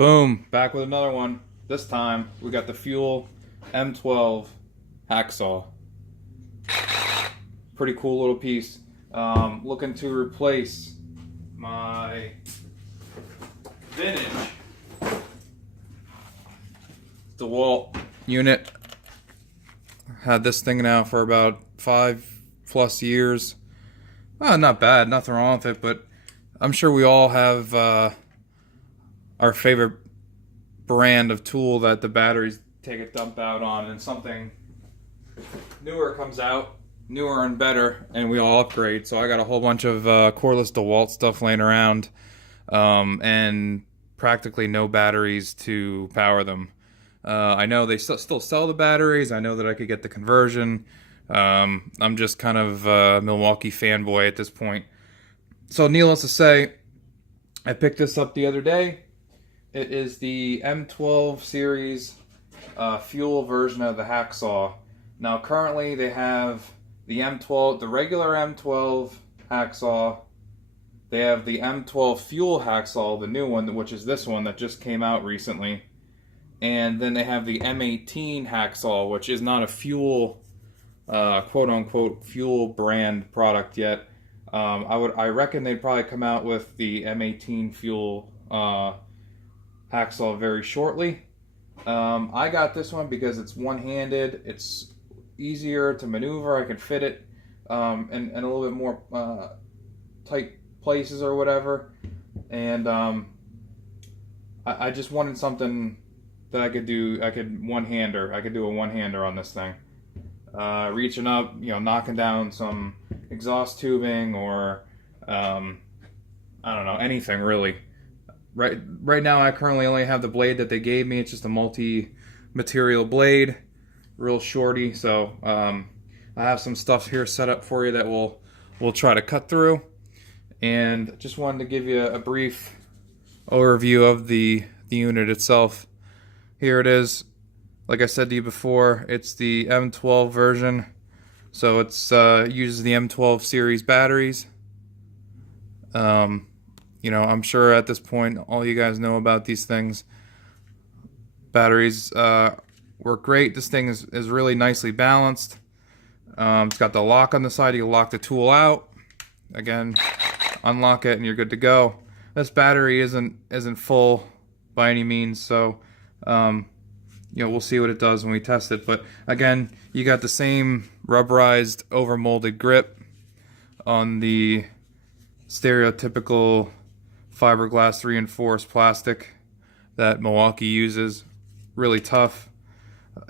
Boom, back with another one. This time we got the Fuel M12 Hacksaw. Pretty cool little piece. Looking to replace my vintage DeWalt unit. Had this thing now for about 5+ years. Not bad, nothing wrong with it, but I'm sure we all have our favorite brand of tool that the batteries take a dump out on, and something newer comes out, newer and better, and we all upgrade. So I got a whole bunch of cordless DeWalt stuff laying around, and practically no batteries to power them. I know they still sell the batteries. I know that I could get the conversion. I'm just kind of a Milwaukee fanboy at this point. So needless to say, I picked this up the other day. It is the M12 series fuel version of the Hacksaw. Now currently they have the M12, the regular M12 Hacksaw. They have the M12 Fuel Hacksaw, the new one, which is this one that just came out recently. And then they have the M18 Hacksaw, which is not a fuel, quote-unquote, fuel brand product yet. I reckon they'd probably come out with the M18 Fuel Hacksaw very shortly. I got this one because it's one-handed. It's easier to maneuver. I can fit it in a little bit more tight places or whatever. And I just wanted something that I could do. I could one-hander. I could do a one-hander on this thing. Reaching up, knocking down some exhaust tubing, or I don't know, anything really. Right now I currently only have the blade that they gave me. It's just a multi-material blade, real shorty. So I have some stuff here set up for you that we'll try to cut through. And just wanted to give you a brief overview of the unit itself. Here it is. Like I said to you before, it's the M12 version. So it's uses the M12 series batteries. I'm sure at this point all you guys know about these things. Batteries work great. This thing is really nicely balanced. It's got the lock on the side. You can lock the tool out. Again, unlock it and you're good to go. This battery isn't full by any means, so we'll see what it does when we test it. But again, you got the same rubberized overmolded grip on the stereotypical fiberglass reinforced plastic that Milwaukee uses. Really tough.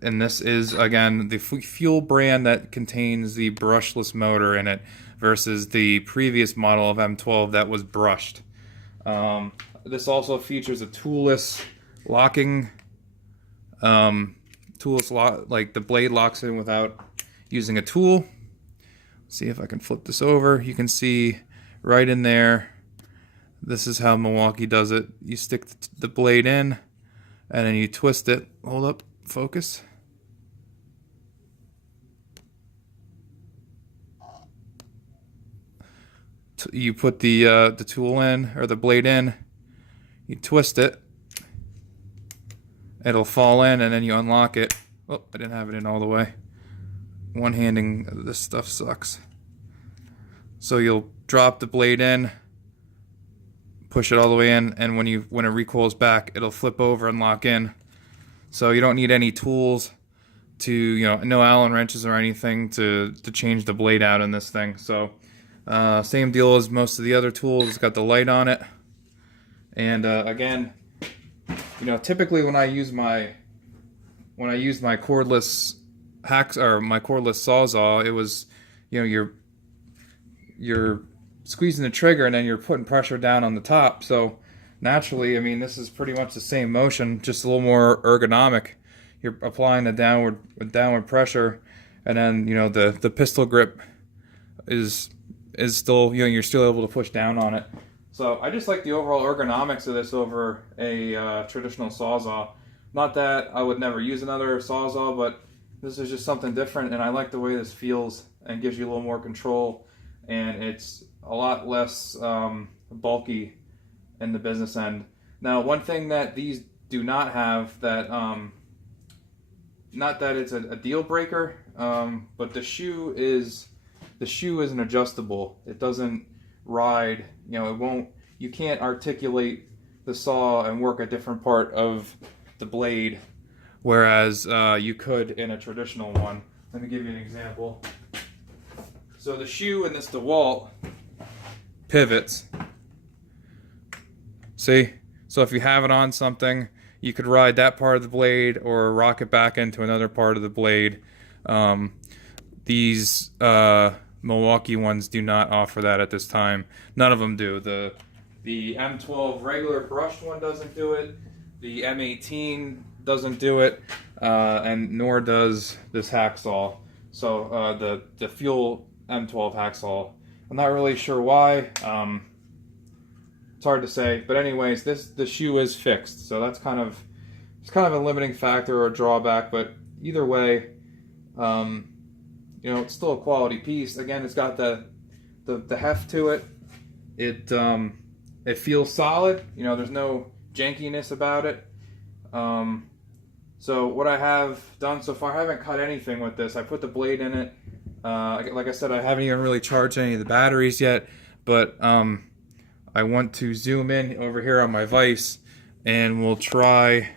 And this is, again, the fuel brand that contains the brushless motor in it versus the previous model of M12 that was brushed. This also features a toolless locking. Toolless lock, like the blade locks in without using a tool. See if I can flip this over. You can see right in there. This is how Milwaukee does it. You stick the blade in, and then you twist it. Hold up, focus. You put the tool in, or the blade in. You twist it. It'll fall in, and then you unlock it. Oh, I didn't have it in all the way. One-handing this stuff sucks. So you'll drop the blade in, push it all the way in, and when it recoils back, it'll flip over and lock in. So you don't need any tools to, no Allen wrenches or anything to change the blade out in this thing. So same deal as most of the other tools. It's got the light on it. And again, typically when I use my cordless my cordless Sawzall, it was, you're squeezing the trigger and then you're putting pressure down on the top. So naturally, this is pretty much the same motion, just a little more ergonomic. You're applying the downward pressure, and then the pistol grip is still, you're still able to push down on it. So I just like the overall ergonomics of this over a traditional Sawzall. Not that I would never use another Sawzall, but this is just something different, and I like the way this feels and gives you a little more control, and it's a lot less bulky in the business end. Now, one thing that these do not have that, not that it's a deal breaker, but the shoe isn't adjustable. It doesn't ride. You know, it won't. You can't articulate the saw and work a different part of the blade, whereas you could in a traditional one. Let me give you an example. So the shoe in this DeWalt pivots. See? So if you have it on something, you could ride that part of the blade or rock it back into another part of the blade. These Milwaukee ones do not offer that at this time. None of them do. The M12 regular brushed one doesn't do it. The M18 doesn't do it, and nor does this Hacksaw. So the Fuel M12 Hacksaw. I'm not really sure why. It's hard to say, but anyways, the shoe is fixed, so it's kind of a limiting factor or a drawback. But either way, you know, it's still a quality piece. Again, it's got the heft to it. It feels solid. You know, there's no jankiness about it. So what I have done so far, I haven't cut anything with this. I put the blade in it. Like I said, I haven't even really charged any of the batteries yet, but I want to zoom in over here on my vise, and we'll try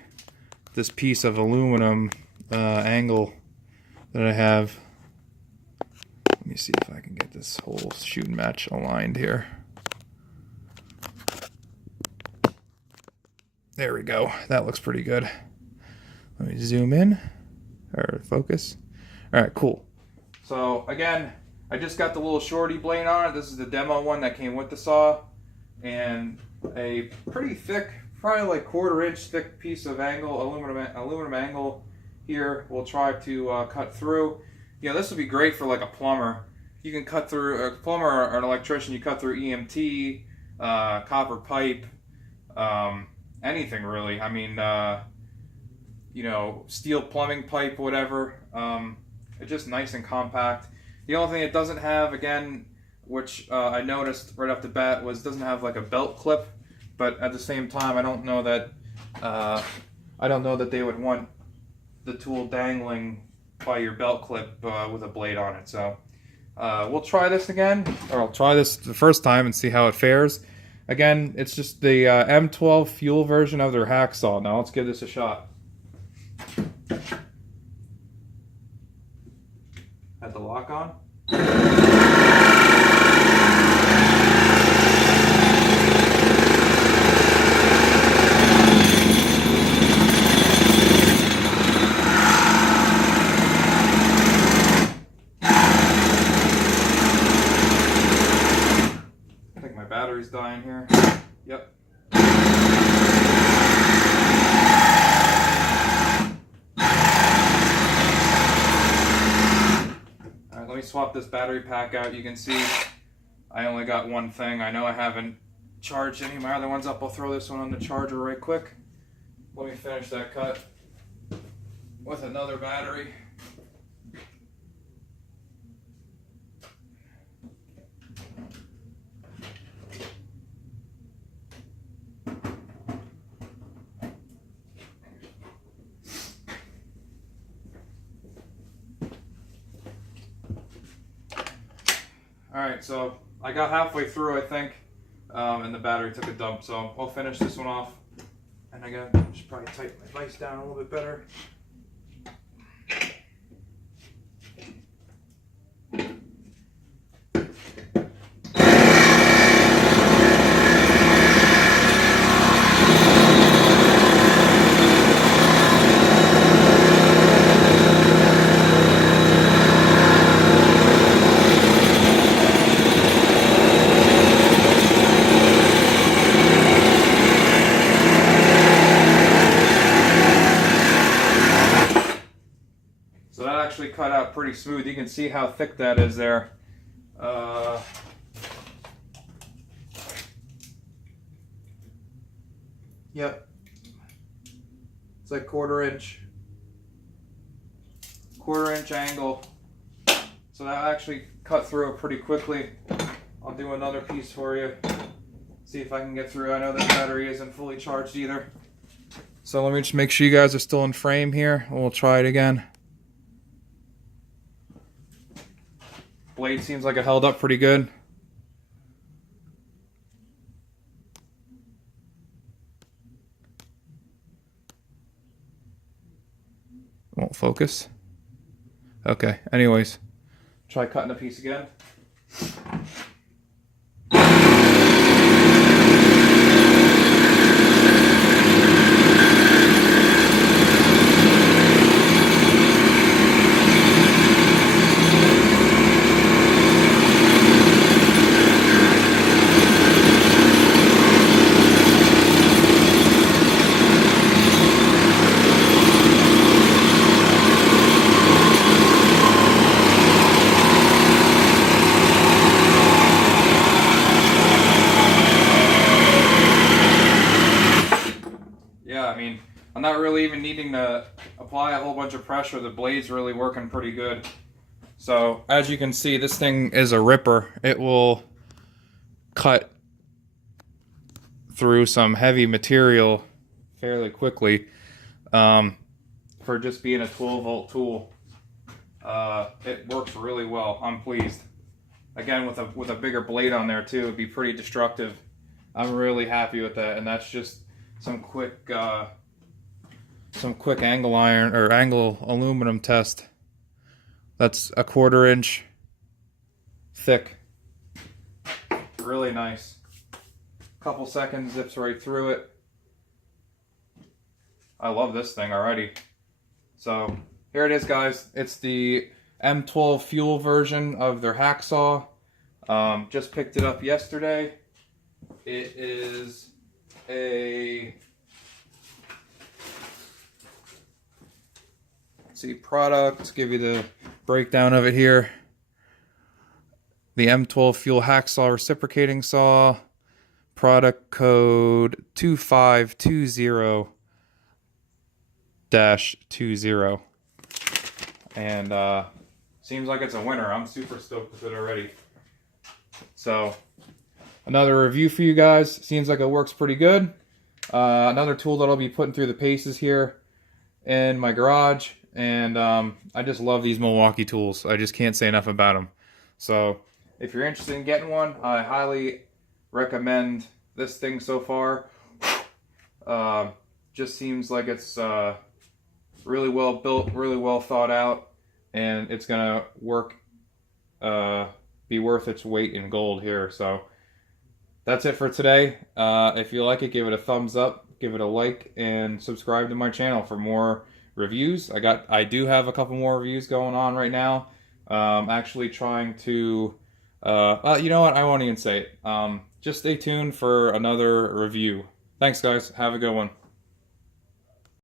this piece of aluminum angle that I have. Let me see if I can get this whole shoot and match aligned here. There we go. That looks pretty good. Let me zoom in, or focus. All right, cool. So again, I just got the little shorty blade on it. This is the demo one that came with the saw, and a pretty thick, probably like 1/4 inch thick piece of aluminum angle here. We'll try to cut through. You know, this would be great for like a plumber. You can cut through a plumber or an electrician. You cut through EMT, copper pipe, anything really. I mean, you know, steel plumbing pipe, whatever. It's just nice and compact. The only thing it doesn't have, again, which I noticed right off the bat, was it doesn't have like a belt clip. But at the same time, I don't know that they would want the tool dangling by your belt clip with a blade on it. So we'll try this again, or I'll try this the first time and see how it fares. Again, it's just the M12 Fuel version of their Hacksaw. Now let's give this a shot. Had the lock on. I think my battery's dying here. Yep. Let me swap this battery pack out. You can see I only got one thing. I know I haven't charged any of my other ones up. I'll throw this one on the charger right quick. Let me finish that cut with another battery. Alright, so I got halfway through, I think, and the battery took a dump, so I'll finish this one off. And I should probably tighten my vise down a little bit better. Cut out pretty smooth. You can see how thick that is there. Yep. It's like 1/4 inch angle. So that actually cut through it pretty quickly. I'll do another piece for you. See if I can get through. I know the battery isn't fully charged either. So let me just make sure you guys are still in frame here. We'll try it again. Blade seems like it held up pretty good. Won't focus. Okay, anyways. Try cutting a piece again. I mean, I'm not really even needing to apply a whole bunch of pressure. The blade's really working pretty good. So, as you can see, this thing is a ripper. It will cut through some heavy material fairly quickly for just being a 12-volt tool. It works really well. I'm pleased. Again, with a bigger blade on there too, it'd be pretty destructive. I'm really happy with that, and that's just some quick angle iron or angle aluminum test. That's a 1/4 inch thick. Really nice. Couple seconds, zips right through it. I love this thing already. So here it is, guys. It's the M12 fuel version of their Hacksaw. Just picked it up yesterday. It is a product. Give you the breakdown of it here. The M12 fuel Hacksaw reciprocating saw. Product code 2520-20. And seems like it's a winner. I'm super stoked with it already. So another review for you guys. Seems like it works pretty good. Another tool that I'll be putting through the paces here in my garage. And I just love these Milwaukee tools. I just can't say enough about them. So if you're interested in getting one, I highly recommend this thing so far. Just seems like it's really well built, really well thought out, and it's gonna work, be worth its weight in gold here. So that's it for today. If you like it, give it a thumbs up, give it a like, and subscribe to my channel for more reviews. I do have a couple more reviews going on right now. Actually trying to, you know what? I won't even say it. Just stay tuned for another review. Thanks, guys. Have a good one.